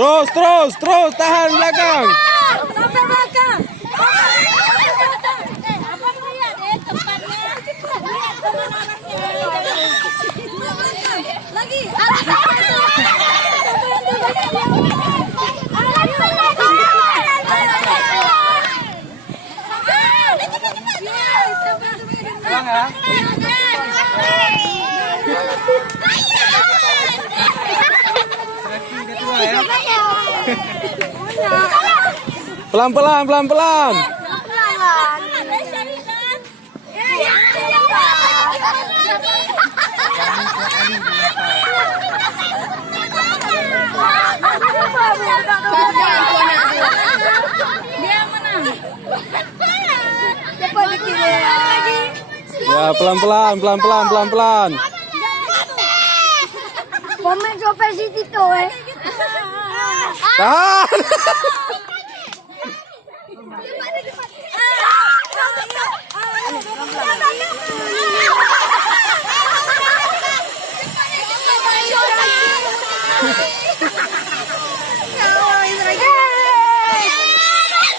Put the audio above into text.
Terus, tahan belakang. Sampai belakang. Lagi. Pelan-pelan. Dia menang. Ya, pelan-pelan. Komen sampai situ tuh, Tahan.